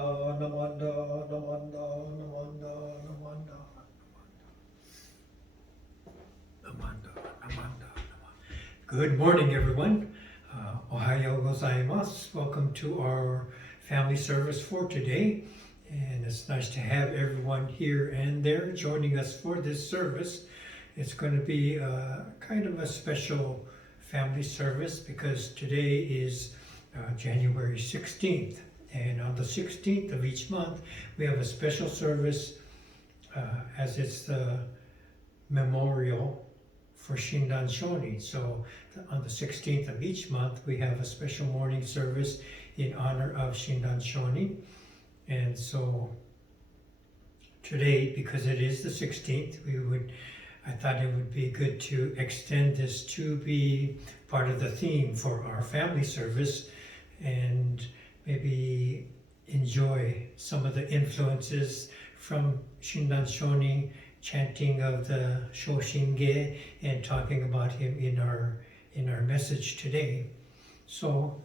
Namanda, Namanda, Namanda, Namanda, Namanda, Namanda. Good morning, everyone. Ohayo gozaimasu. Welcome to our family service for today. And it's nice to have everyone here and there joining us for this service. It's going to be kind of a special family service because today is January 16th. And on the 16th of each month, we have a special service as it's the memorial for Shinran Shonin. So on the 16th of each month, we have a special morning service in honor of Shinran Shonin. And so today, because it is the 16th, I thought it would be good to extend this to be part of the theme for our family service and maybe enjoy some of the influences from Shinran Shonin, chanting of the Shoshinge and talking about him in our message today. So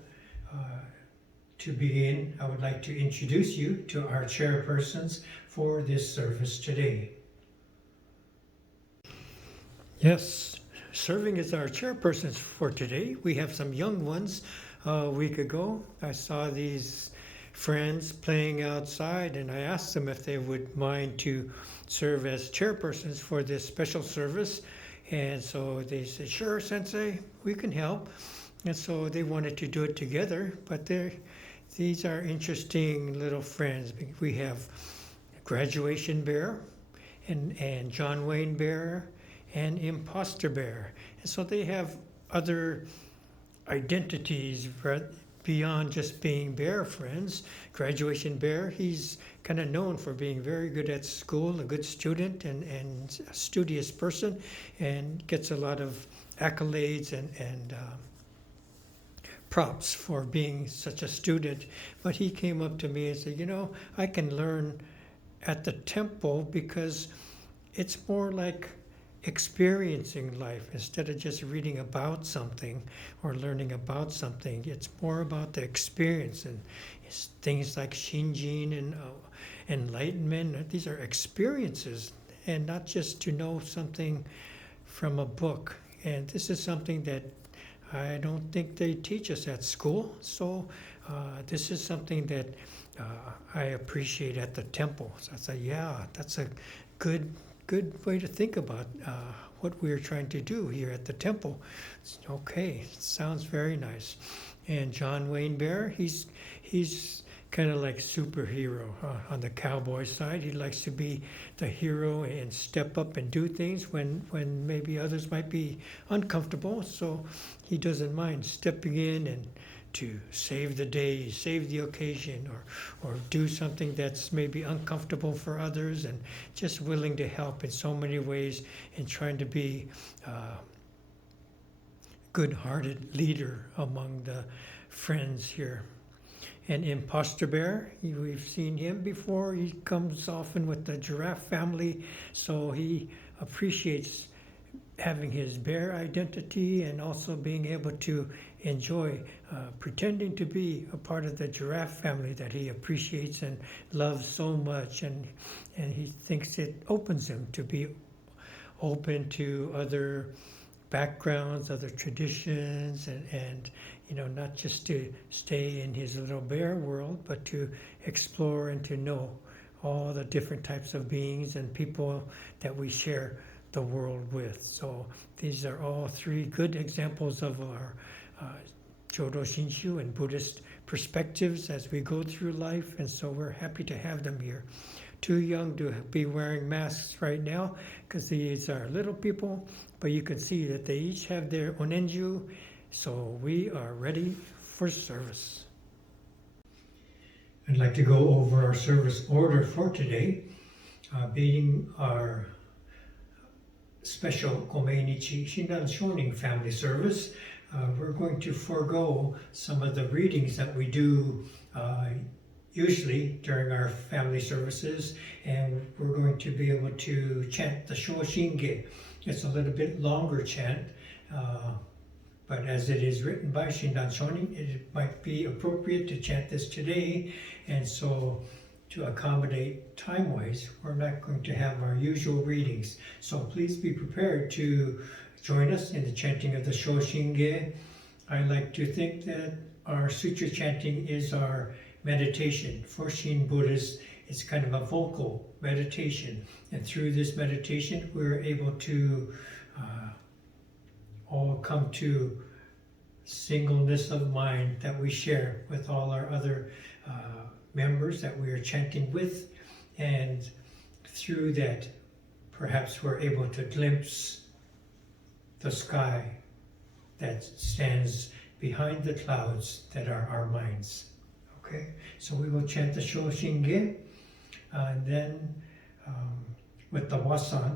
to begin, I would like to introduce you to our chairpersons for this service today. Yes, serving as our chairpersons for today, we have some young ones. A week ago, I saw these friends playing outside and I asked them if they would mind to serve as chairpersons for this special service. And so they said, sure, Sensei, we can help. And so they wanted to do it together, but these are interesting little friends. We have Graduation Bear and John Wayne Bear and Imposter Bear. And so they have other identities beyond just being bear friends. Graduation Bear, he's kind of known for being very good at school, a good student and a studious person, and gets a lot of accolades and props for being such a student. But he came up to me and said, you know, I can learn at the temple because it's more like experiencing life instead of just reading about something or learning about something. It's more about the experience, and it's things like shinjin and enlightenment. These are experiences and not just to know something from a book. And this is something that I don't think they teach us at school. So this is something that I appreciate at the temple. So I say, yeah, that's a good way to think about what we're trying to do here at the temple. Okay, sounds very nice. And John Wayne Bear, he's kind of like superhero on the cowboy side. He likes to be the hero and step up and do things when maybe others might be uncomfortable. So he doesn't mind stepping in and to save the day, save the occasion, or do something that's maybe uncomfortable for others, and just willing to help in so many ways and trying to be a good-hearted leader among the friends here. And Imposter Bear, we've seen him before. He comes often with the giraffe family, so he appreciates having his bear identity and also being able to enjoy pretending to be a part of the giraffe family that he appreciates and loves so much, and he thinks it opens him to be open to other backgrounds, other traditions, and you know, not just to stay in his little bear world, but to explore and to know all the different types of beings and people that we share the world with. So these are all three good examples of our Jodo Shinshu and Buddhist perspectives as we go through life, and so we're happy to have them here. Too young to be wearing masks right now because these are little people, but you can see that they each have their onenju, so we are ready for service. I'd like to go over our service order for today, being our special Gomeinichi Shinran Shonin family service. We're going to forego some of the readings that we do usually during our family services, and we're going to be able to chant the Shoshinge. It's a little bit longer chant, but as it is written by Shinran Shonin, it might be appropriate to chant this today, and so to accommodate time-wise, we're not going to have our usual readings. So please be prepared to join us in the chanting of the Shoshinge. I like to think that our sutra chanting is our meditation. For Shin Buddhists, it's kind of a vocal meditation. And through this meditation, we're able to all come to singleness of mind that we share with all our other members that we are chanting with. And through that, perhaps we're able to glimpse the sky that stands behind the clouds that are our minds. Okay, so we will chant the Shoshinge, and then with the Wasan,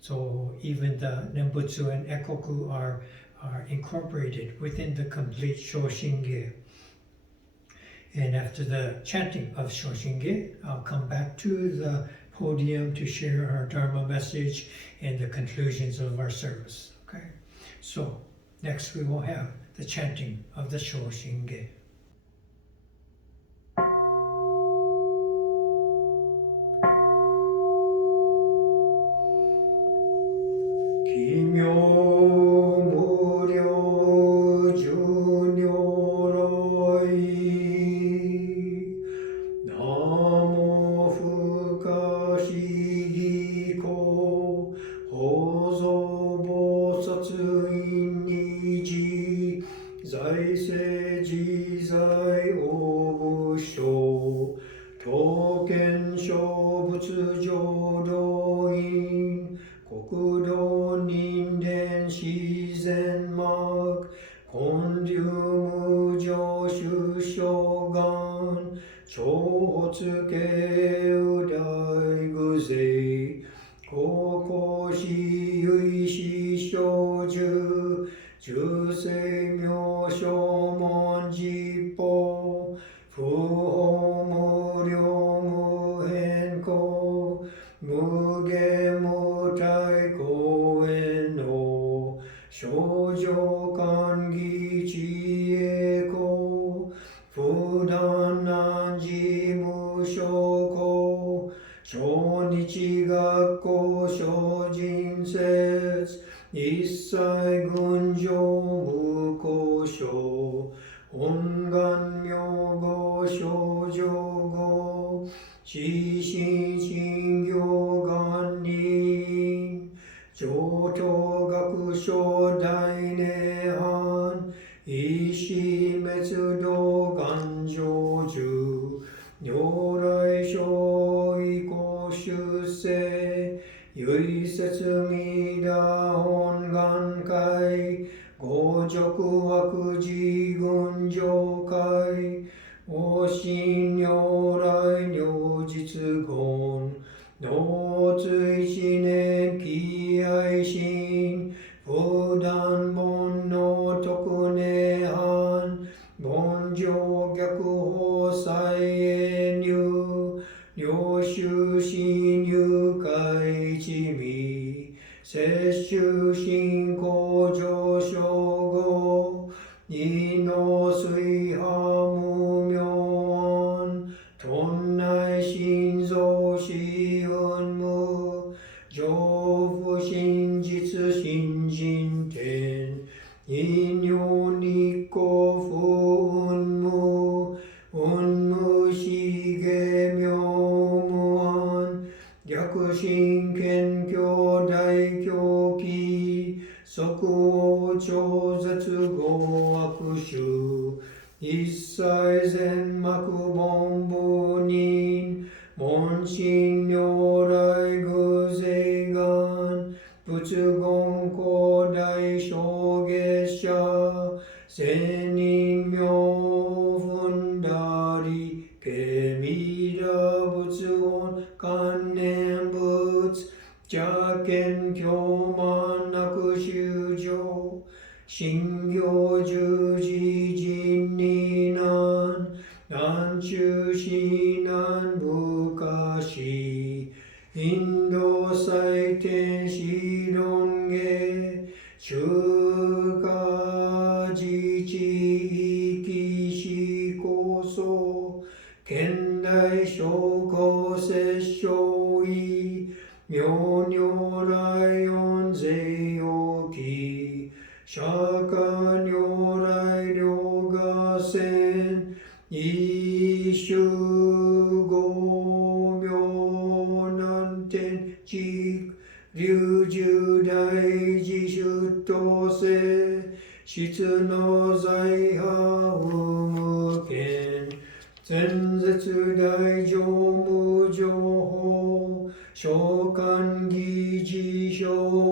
so even the Nembutsu and Ekoku are incorporated within the complete Shoshinge. And after the chanting of Shoshinge, I'll come back to the podium to share our Dharma message and the conclusions of our service. Okay, so next we will have the chanting of the Shoshinge. Shuka 天台昇降摂生意妙如来音税要記釈迦如来両合戦一種五妙難天地流十大自主等世質の財派無無権前絶大乗無情報召喚議事小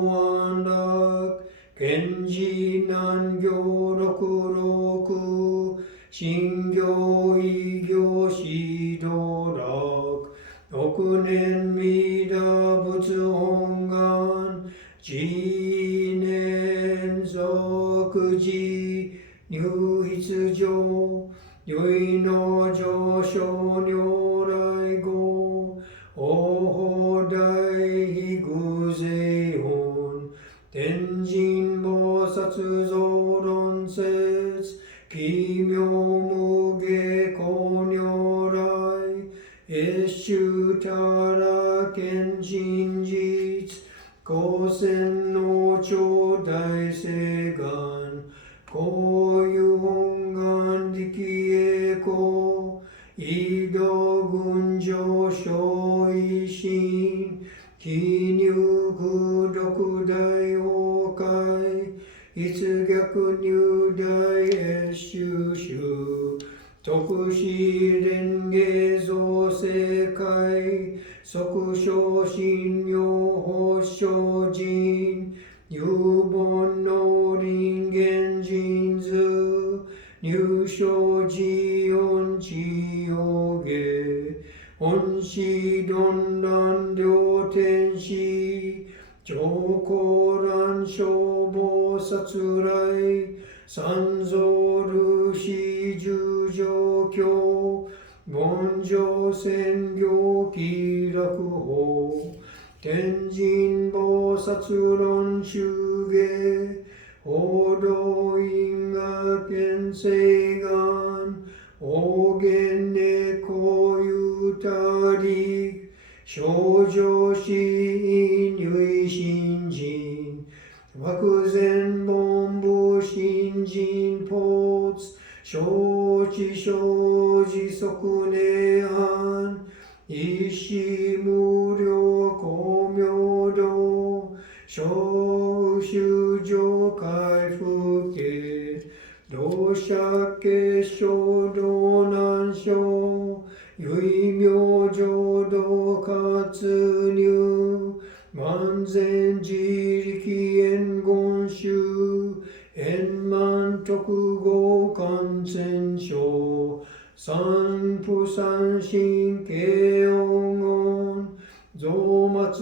安楽賢治難行六六信行異行指導楽億年弥陀仏本願次年即時入筆上唯の上昇如来語大大非偶税音天神菩薩増論説奇妙無下公如来越衆たら見真実光線の頂大誓願こういう本願力栄光移動群上昇維新記入苦毒大崩壊逸逆入大越衆衆特使連芸造世界即昇進妙法精進有本の人間人図入所自音地用下本師論乱両天使上高乱消防殺来三蔵ルシ十条教凡上専業気楽法天神菩薩論修下報道因果見誓願大言猫ゆたり少女死因唯信心漠然本部信心ポーツ承知生じ即涅槃一子無量光明道小修上回復家同釈家小道難所唯妙浄土活入万全自力円言宗円満特合感染症三不三神慶音音増末法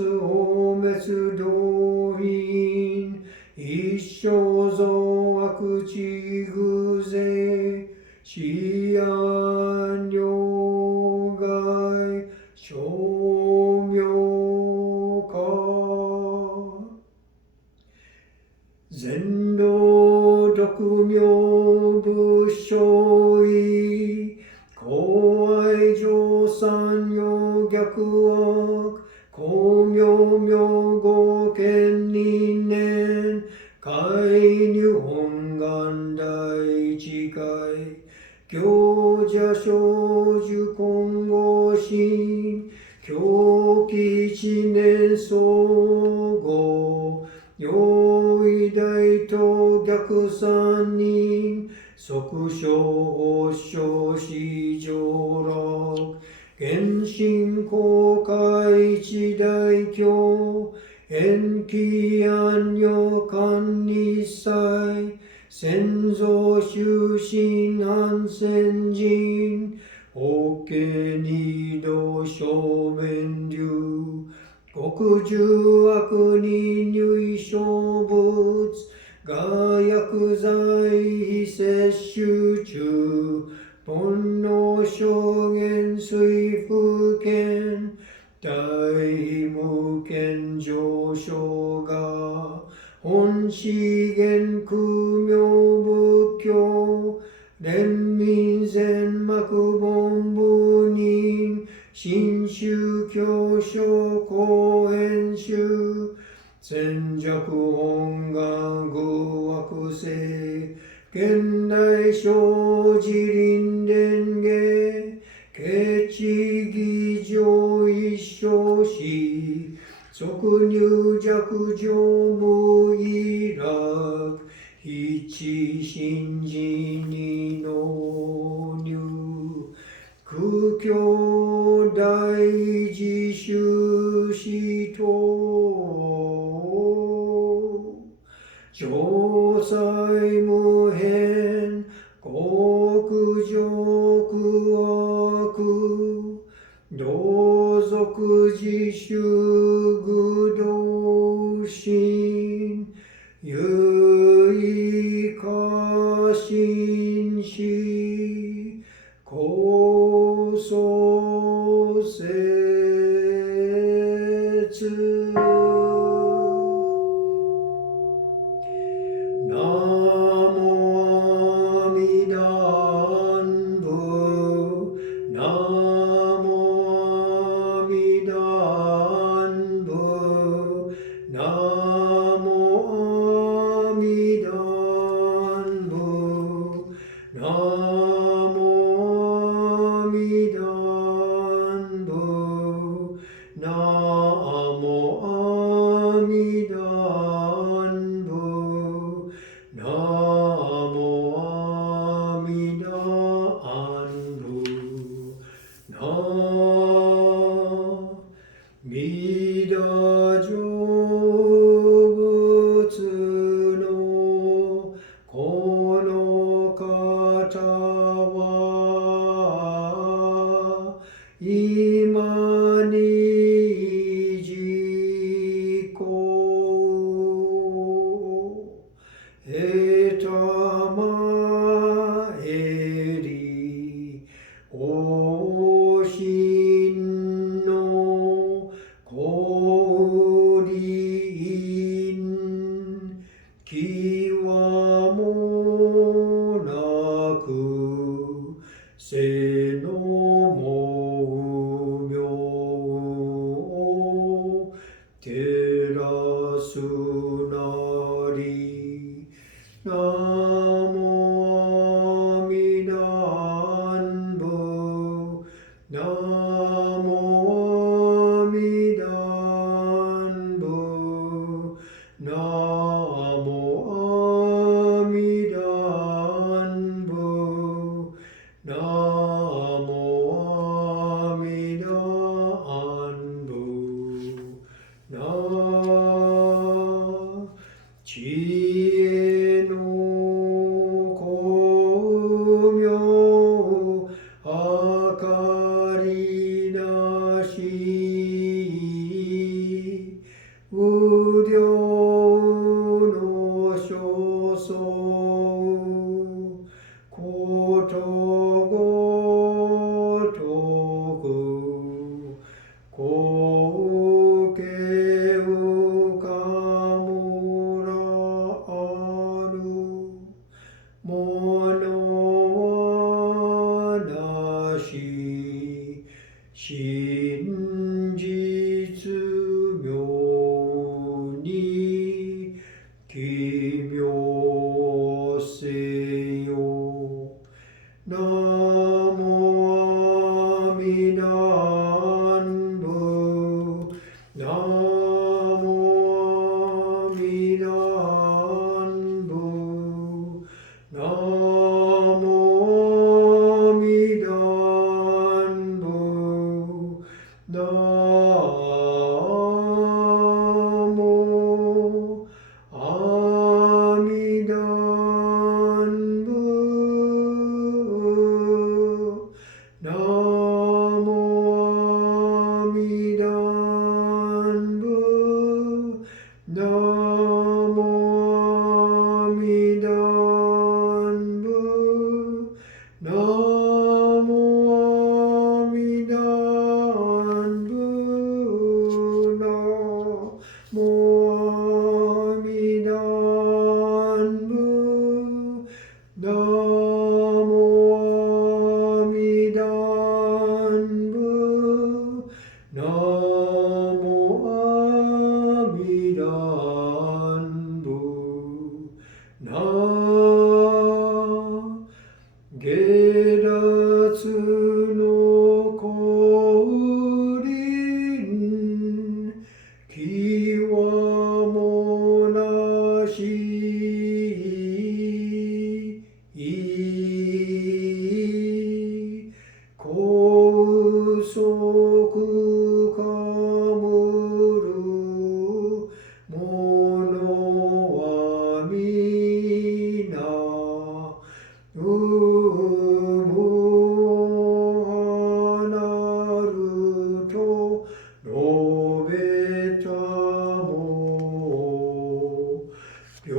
滅道因一生増悪地偶税思案両外称名化全道独名仏生意公愛上三用逆悪公明明語見人年海入本願第一回行者少女混合心狂気一年総合用意大と逆三人即小小四上楽原神公開一大教延期安女官日祭先祖修身安先人法華二度正面流国重悪に入小仏が薬剤摂取中煩悩証言水風見大無見上昇が本資源空明仏教連民全幕本部に新宗教書公演集戦弱本願偶惑性現代生自輪伝下ケチ義上一生死即入弱上無意楽一心人に納入苦境大自修士と常在無変極上悪同族自主愚道心有意過信し高創説ナモアミダンブくかむるものはみなうむはなると述べたも平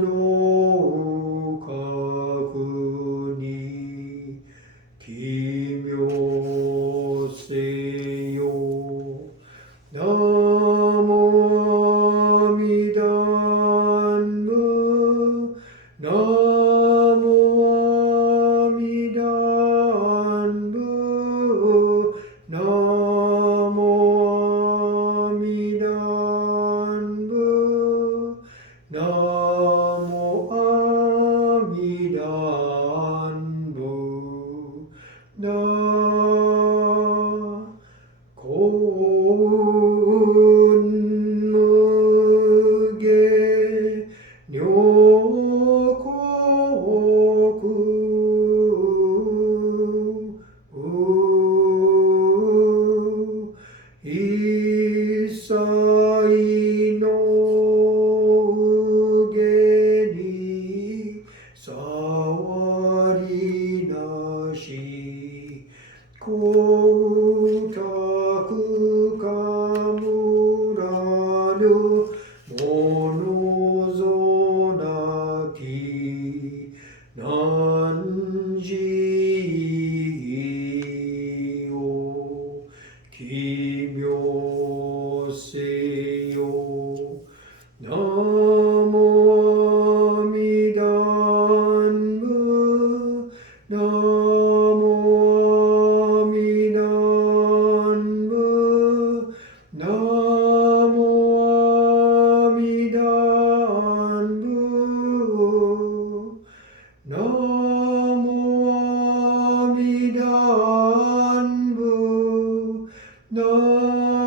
等覚に奇妙せよ。ナモ阿弥陀仏。ナモ阿弥陀仏。ナモ阿弥陀仏。ナモ阿弥陀仏。なこんむげ女国一切のうげにさわりなし光沢かむらぬものぞなき汝義を奇妙せよ。ナモ阿弥陀仏。ナモ阿弥陀仏。ナモ阿弥陀仏。ナモ阿弥陀仏。ナ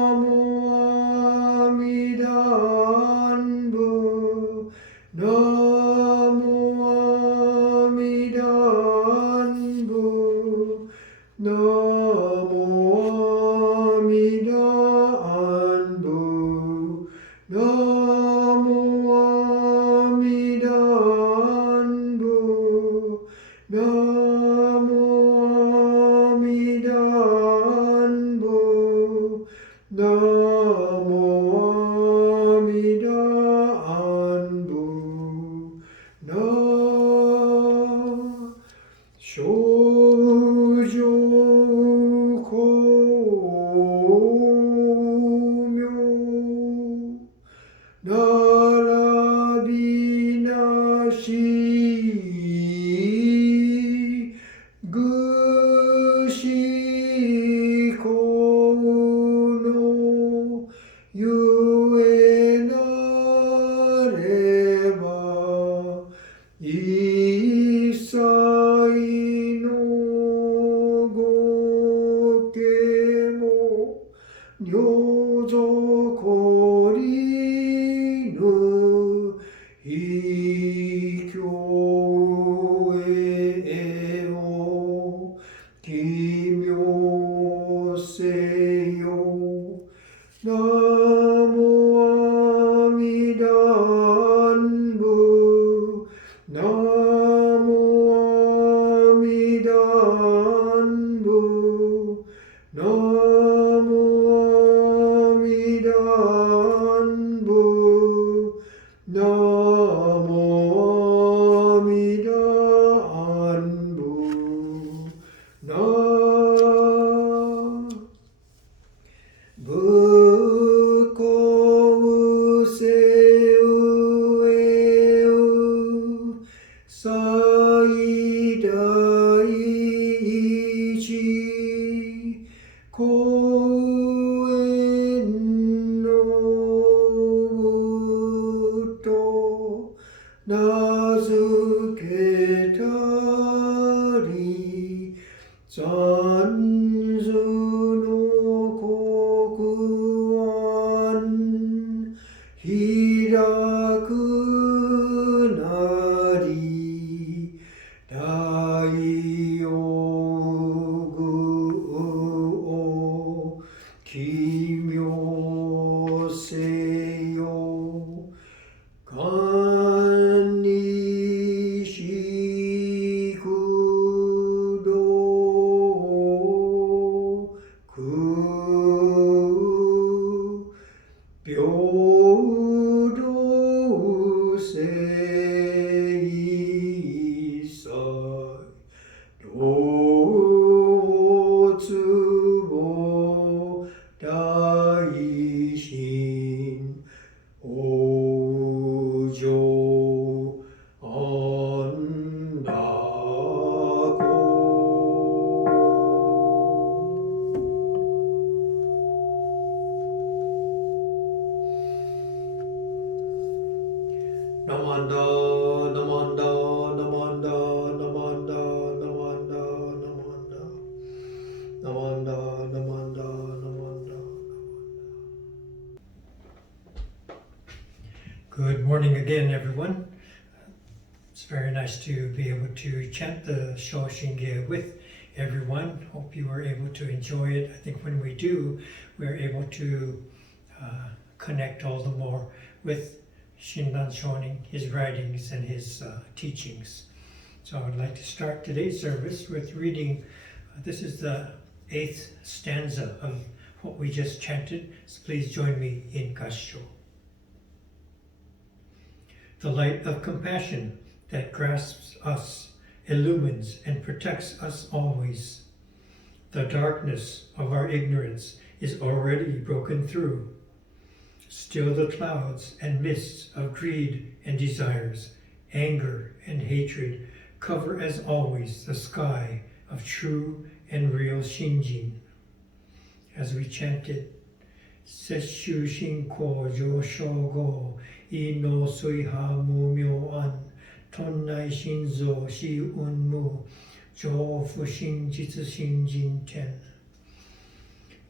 モ阿弥陀仏。ナモ阿弥陀仏。ナモ阿弥陀仏。ナモ阿弥陀仏。ナモ阿弥陀仏。ナモ阿弥陀仏。ナ少女光明並びなしぐしこのゆえなれば一切のごけも如ぞこりぬ秘境へを奇妙せよ。ナモ阿弥陀仏。ナモ阿弥陀仏。ナモ阿弥陀仏。ナモ阿弥陀仏。ナ仏光せうえう最大一公園のと名付けたり三途の国湾開くなり大王具を Kimyo seyo Kanishi kudo ku Byodo sei sai Dotsubo Daishin Ojo Namanda, namanda, namanda, namanda, namanda, namanda, namanda, namanda, namanda. Good morning again, everyone. It's very nice to be able to chant the Shoshinge with everyone. Hope you were able to enjoy it. I think when we do, we're able to connect all the more with Shinran Shonin, his writings and his teachings. So I would like to start today's service with reading, this is the 8th stanza of what we just chanted, so please join me in Gassho. The light of compassion that grasps us, illumines and protects us always. The darkness of our ignorance is already broken through. Still the clouds and mists of greed and desires, anger and hatred cover as always the sky of true and real shinjin. As we chanted, Sesshu Shinko Joshogo Ino Suiha Mumyo An Tonnai Shinzo Shi Unmu Jo Fushin Jitsu Shinjin Ten.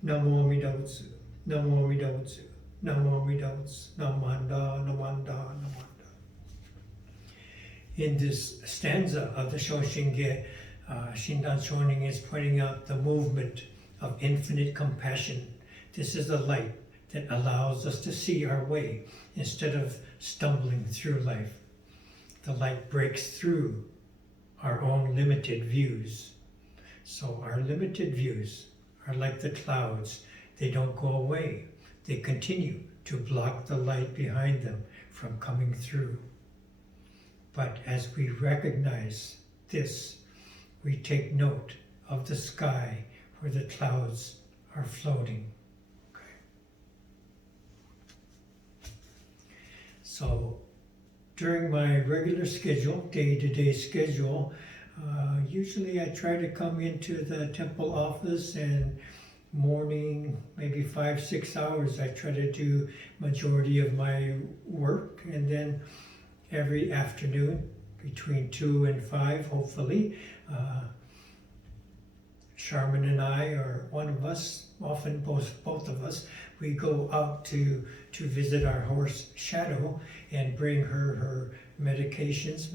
Namo Midotsu, Namo Midotsu. Namo Midotsu, Namanda, Namanda, Namanda. In this stanza of the Shoshinge, Shinran Shonin is pointing out the movement of infinite compassion. This is the light that allows us to see our way instead of stumbling through life. The light breaks through our own limited views. So our limited views are like the clouds. They don't go away. They continue to block the light behind them from coming through. But as we recognize this, we take note of the sky where the clouds are floating. Okay. So during my regular schedule, day-to-day schedule, usually I try to come into the temple office and morning, maybe 5-6 hours, I try to do majority of my work, and then every afternoon between 2 and 5, hopefully, Charmin and I, or one of us, often both of us, we go out to visit our horse Shadow and bring her medicines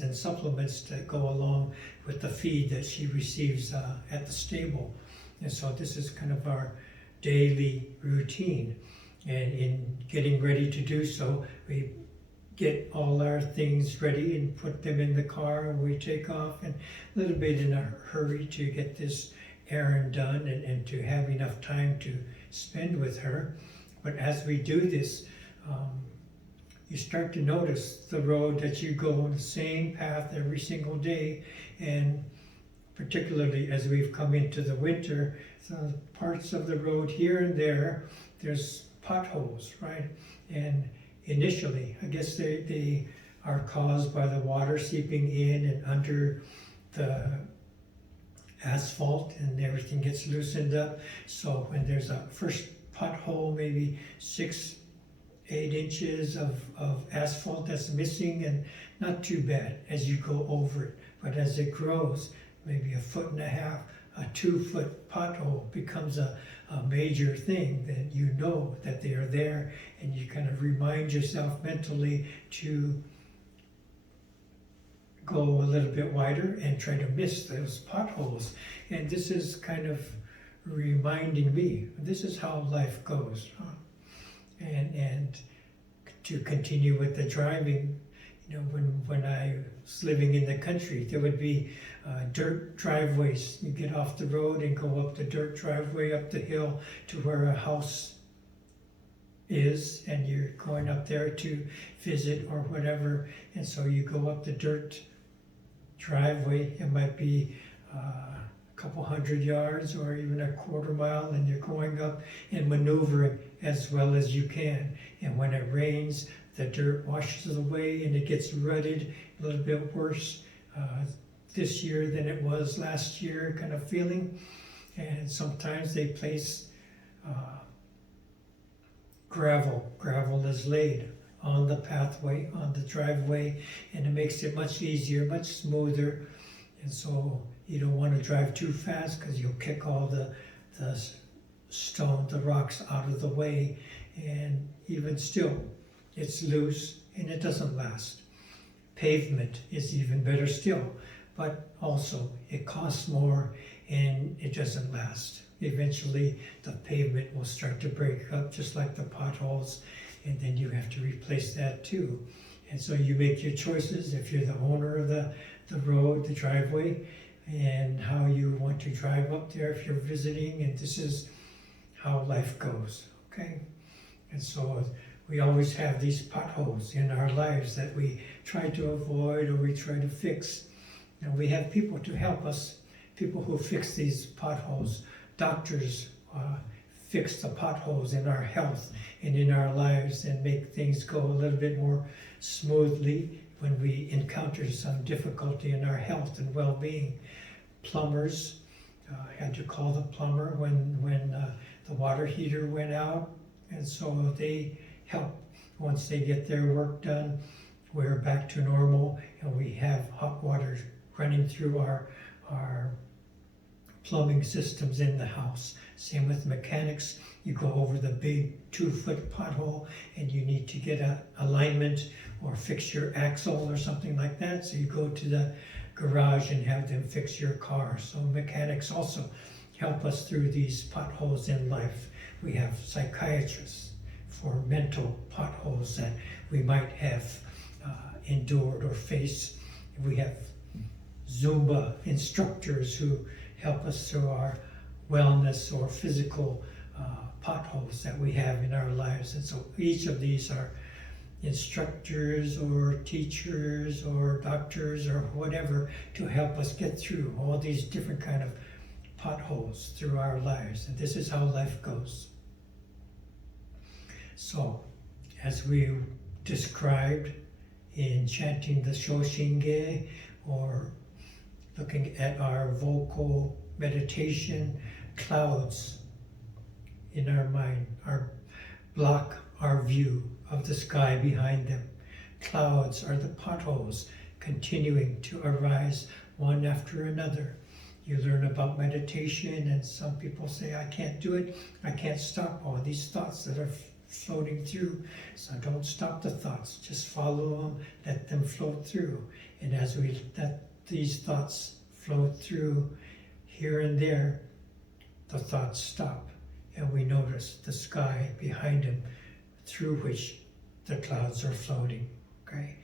and supplements that go along with the feed that she receives at the stable. And so this is kind of our daily routine. And in getting ready to do so, we get all our things ready and put them in the car, and we take off, and a little bit in a hurry to get this errand done and to have enough time to spend with her. But as we do this, you start to notice the road that you go on the same path every single day, and particularly as we've come into the winter, so parts of the road here and there's potholes, right? And initially, I guess they are caused by the water seeping in and under the asphalt, and everything gets loosened up. So when there's a first pothole, maybe 6-8 inches of asphalt that's missing, and not too bad as you go over it. But as it grows, maybe 1.5 feet, a 2-foot pothole becomes a major thing, that you know that they are there, and you kind of remind yourself mentally to go a little bit wider and try to miss those potholes. And this is kind of reminding me this is how life goes. And to continue with the driving, when I was living in the country, there would be dirt driveways. You get off the road and go up the dirt driveway up the hill to where a house is, and you're going up there to visit or whatever. And so you go up the dirt driveway. It might be a couple hundred yards or even a quarter mile, and you're going up and maneuvering as well as you can. And when it rains, the dirt washes away and it gets rutted, a little bit worse this year than it was last year, kind of feeling. And sometimes they place gravel is laid on the pathway, on the driveway, and it makes it much easier, much smoother. And so you don't want to drive too fast because you'll kick all the rocks out of the way. And even still, it's loose and it doesn't last. Pavement is even better still, but also it costs more and it doesn't last. Eventually the pavement will start to break up, just like the potholes, and then you have to replace that too. And so you make your choices if you're the owner of the road, the driveway, and how you want to drive up there if you're visiting, and this is how life goes, okay? And so we always have these potholes in our lives that we try to avoid or we try to fix. And we have people to help us, people who fix these potholes. Doctors fix the potholes in our health and in our lives and make things go a little bit more smoothly when we encounter some difficulty in our health and well-being. Plumbers, I had to call the plumber when the water heater went out, and so they help. Once they get their work done, we're back to normal, and we have hot water running through our plumbing systems in the house. Same with mechanics. You go over the big 2-foot pothole and you need to get an alignment or fix your axle or something like that. So you go to the garage and have them fix your car. So mechanics also help us through these potholes in life. We have psychiatrists for mental potholes that we might have endured or faced. We have Zumba instructors who help us through our wellness or physical potholes that we have in our lives. And so each of these are instructors or teachers or doctors or whatever to help us get through all these different kind of potholes through our lives. And this is how life goes. So, as we described in chanting the Shoshinge or looking at our vocal meditation, clouds in our mind block our view of the sky behind them. Clouds are the potholes continuing to arise one after another. You learn about meditation and some people say, I can't do it, I can't stop all these thoughts that are floating through. So don't stop the thoughts, just follow them, let them float through. And as we let these thoughts float through here and there, the thoughts stop and we notice the sky behind them through which the clouds are floating, okay?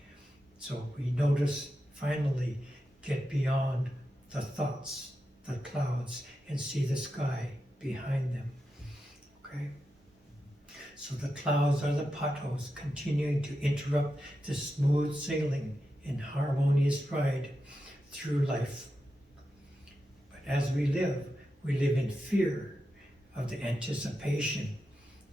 So we notice, finally, get beyond the thoughts, the clouds, and see the sky behind them, okay? So the clouds are the potholes continuing to interrupt the smooth sailing and harmonious ride through life. But as we live in fear of the anticipation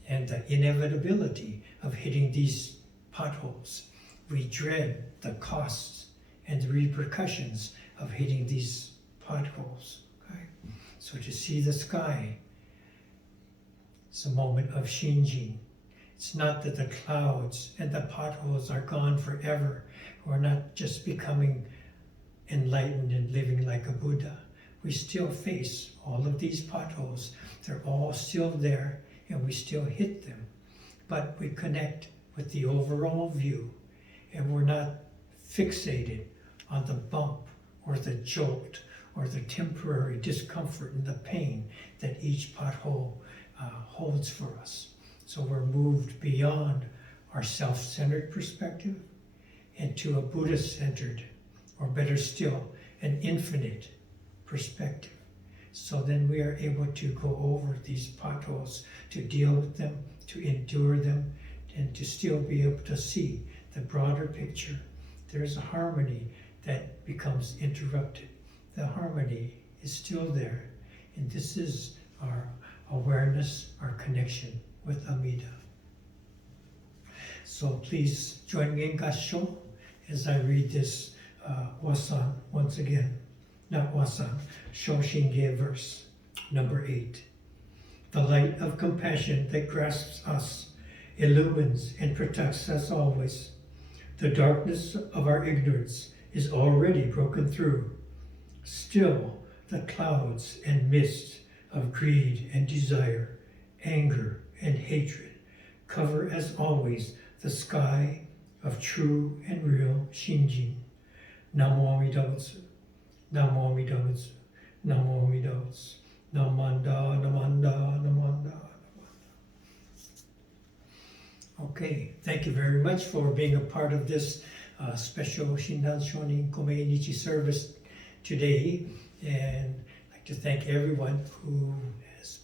and the inevitability of hitting these potholes. We dread the costs and the repercussions of hitting these potholes. Okay? So to see the sky, it's a moment of shinjin. It's not that the clouds and the potholes are gone forever. We're not just becoming enlightened and living like a Buddha. We still face all of these potholes. They're all still there and we still hit them. But we connect with the overall view and we're not fixated on the bump or the jolt or the temporary discomfort and the pain that each pothole holds for us. So we're moved beyond our self-centered perspective into a Buddhist-centered, or better still, an infinite perspective. So then we are able to go over these potholes, to deal with them, to endure them, and to still be able to see the broader picture. There's a harmony that becomes interrupted. The harmony is still there, and this is our awareness, our connection with Amida. So please join me in Gassho as I read this Wasan once again. Not Wasan, Shoshinge verse, number 8. The light of compassion that grasps us illumines and protects us always. The darkness of our ignorance is already broken through. Still, the clouds and mist of greed and desire, anger and hatred cover as always the sky of true and real shinjin. Namo Amida Butsu, Namo Amida Butsu, Namo Amida Butsu, Namanda, Namanda, Namanda. Okay, thank you very much for being a part of this special Shinran Shonin Gomeinichi service today. And I'd like to thank everyone who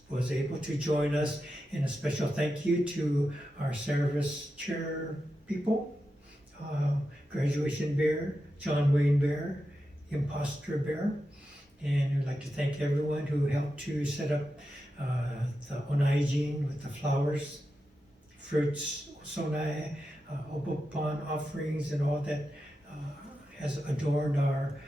was able to join us. And a special thank you to our service chair people, Graduation Bear, John Wayne Bear, Imposter Bear. And I'd like to thank everyone who helped to set up the onaijin with the flowers, fruits, sonai, obopan offerings, and all that has adorned our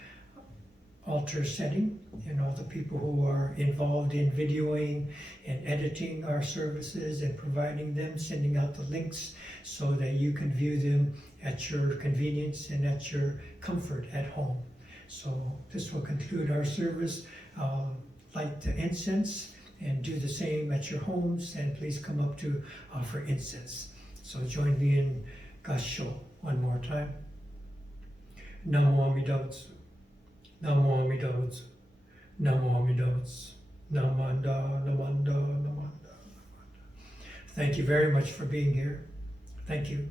altar setting, and all the people who are involved in videoing and editing our services and providing them, sending out the links so that you can view them at your convenience and at your comfort at home. So this will conclude our service. Light the incense and do the same at your homes, and please come up to offer incense. So join me in Gassho one more time. Namo Amida Butsu, Namo Amida Butsu, Namo Amida Butsu, Namanda, Namanda, Namanda. Thank you very much for being here. Thank you.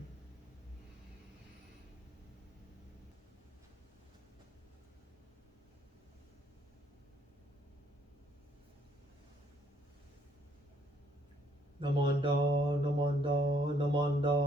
Namanda, Namanda, Namanda,